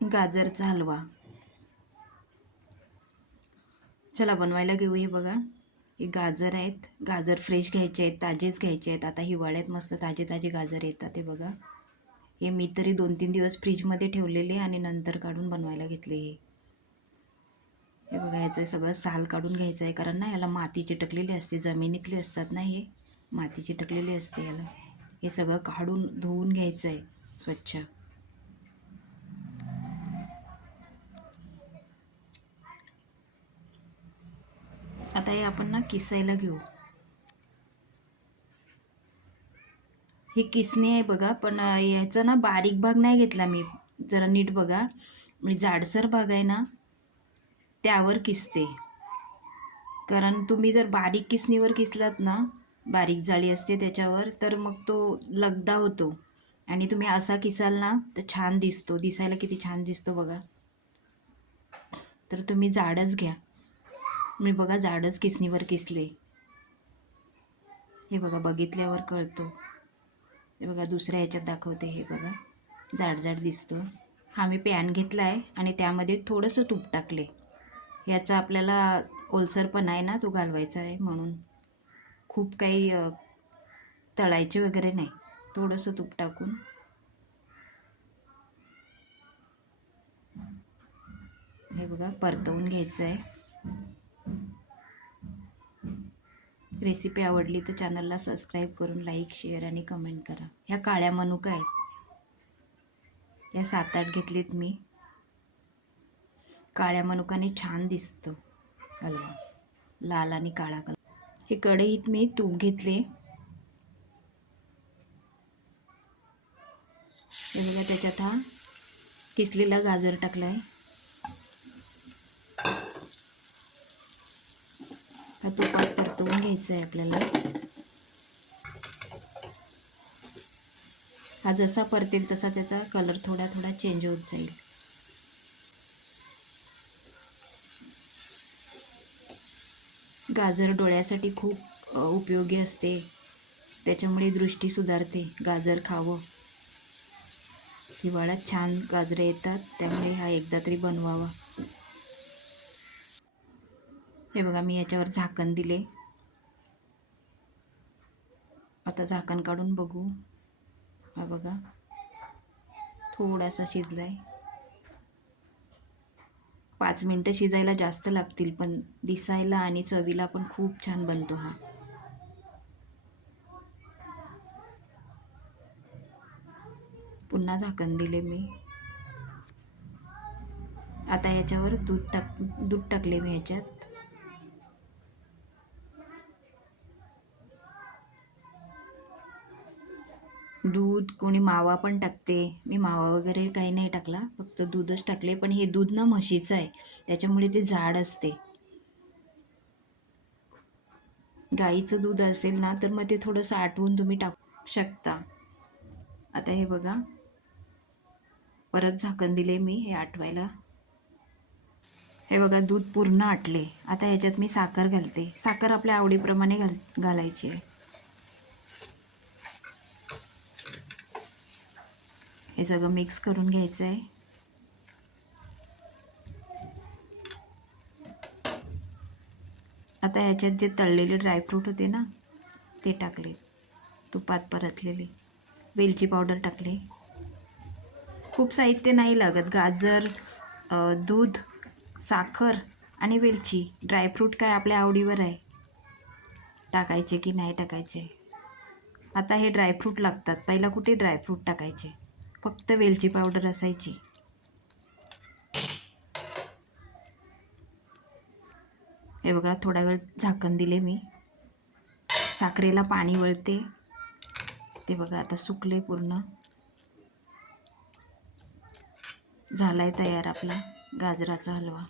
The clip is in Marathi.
गाजरचा हलवा. चला बनवायला घेऊ. हे बघा, हे गाजर आहेत. गाजर फ्रेश घ्यायचे आहेत, ताजेच घ्यायचे आहेत. आता हिवाळ्यात मस्त ताजे ताजे गाजर येतात. हे बघा, हे मी तरी 2-3 दिवस फ्रीजमध्ये ठेवलेले आणि नंतर काढून बनवायला घेतले. हे बघा, याचं सगळं साल काढून घ्यायचं आहे, कारण ना याला माती चिटकलेली असते. जमिनीतले असतात ना हे, माती चिटकलेली असते याला. हे सगळं काढून धुवून घ्यायचं आहे स्वच्छ. आता हे आपण ना किसायला घेऊ. ही किसणी आहे बघा, पण याचा ना बारीक भाग नाही घेतला मी. जरा नीट बघा, मी जाडसर भाग आहे ना त्यावर किसते. कारण तुम्ही जर बारीक किसणीवर किसलात ना, बारीक जाळी असते त्याच्यावर, तर मग तो लगदा होतो. आणि तुम्ही असा किसाल ना तर छान दिसतो. दिसायला किती छान दिसतो बघा. तर तुम्ही जाडच घ्या. मी बघा जाडच किसणीवर किसले. हे बघा, बघितल्यावर कळतो. हे बघा, दुसऱ्या ह्याच्यात दाखवते. हे बघा, जाड जाड दिसतो. हा मी पॅन घेतला आहे आणि त्यामध्ये थोडंसं तूप टाकले. याचा आपल्याला ओलसरपणा आहे ना, तो घालवायचा आहे. म्हणून खूप काही तळायचे वगैरे नाही. थोडंसं तूप टाकून हे बघा परतवून घ्यायचं आहे. रेसिपी आवडली तर चॅनलला सबस्क्राईब करून लाईक, शेअर आणि कमेंट करा. ह्या काळ्या मनुका आहेत, या 7-8 घेतलेत मी. काळ्या मनुकाने छान दिसतो हलवा, लाल आणि काळा कलर. हे कढईत मी तूप घेतले. हे बघा, त्याच्यात हा किसलेला गाजर टाकला आहे. हा तुपात परतवून घ्यायचा आहे आपल्याला. हा जसा परतेल तसा त्याचा कलर थोडा थोडा चेंज होत जाईल. गाजर डोळ्यासाठी खूप उपयोगी असते, त्याच्यामुळे दृष्टी सुधारते. गाजर खावं. हिवाळ्यात छान गाजरे येतात, त्यामुळे हा एकदा तरी बनवावा. हे बघा, मी याच्यावर झाकण दिले. आता झाकण काढून बघू. हा बघा, थोडासा शिजलाय. 5 मिनटं शिजायला जास्त लागतील, पण दिसायला आणि चवीला पण खूप छान बनतो हा. पुन्हा झाकण दिले मी. आता याच्यावर दूध टाकले मी ह्याच्यात. दूध, कोणी मावा पण टाकते. मी मावा वगैरे काही नाही टाकला, फक्त दूधच टाकले. पण हे दूध ना म्हशीचं आहे, त्याच्यामुळे ते जाड असते. गाईचं दूध असेल ना तर मग ते थोडंसं आटवून तुम्ही टाकू शकता. आता हे बघा, परत झाकण दिले मी हे आटवायला. हे बघा, दूध पूर्ण आटले. आता ह्याच्यात मी साखर घालते. साखर आपल्या आवडीप्रमाणे घालायची आहे. हे सगळं मिक्स करून घ्यायचं आहे. आता ह्याच्यात जे तळलेले ड्रायफ्रूट होते ना ते टाकले, तुपात परतलेले. वेलची पावडर टाकली. खूप साहित्य नाही लागत. गाजर, दूध, साखर आणि वेलची. ड्रायफ्रूट काय आपल्या आवडीवर आहे, टाकायचे की नाही टाकायचे. आता हे ड्रायफ्रूट लागतात. पहिला कुठे ड्रायफ्रूट टाकायचे, फक्त वेलची पावडर असायची. हे बघा, थोडा वेळ झाकण दिले मी. साखरेला पाणी वळते. ते बघा, आता सुकले पूर्ण. झालाय तयार आपला गाजराचा हलवा.